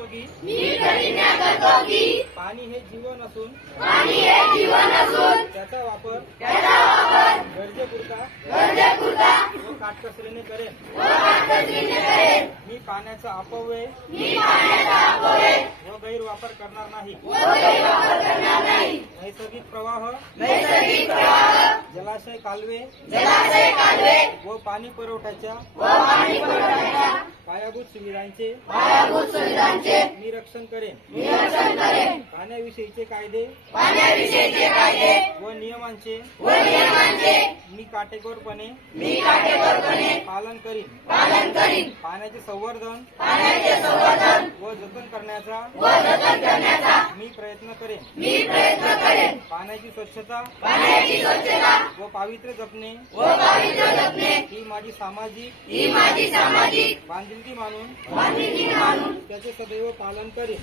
की पाणी हे जीवन असून त्याचा वापर गरजेपुरता व काटकसरीने करेन. मी पाण्याचा अपव्यय व गैरवापर करणार नाही. नैसर्गिक प्रवाह जलाशय कालवे व पाणी पुरवठ्याच्या पायाभूत सुविधांचे निरीक्षण करेन. पाण्याविषयीचे कायदे व नियमांचे मी काटेकोरपणे पालन करीन. पाण्याचे संवर्धन व जतन करण्याचा मी प्रयत्न करेन. पाण्याची स्वच्छता व पावित्र्य जपणे ही माझी सामाजिक बांधिलकी मानून त्याचे सदैव पालन करेन.